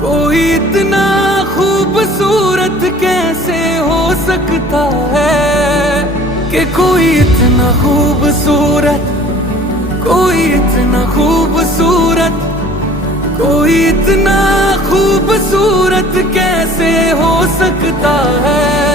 कोई इतना खूबसूरत कैसे हो सकता है कि कोई इतना खूबसूरत, कोई इतना खूबसूरत, कोई इतना खूबसूरत कैसे हो सकता है।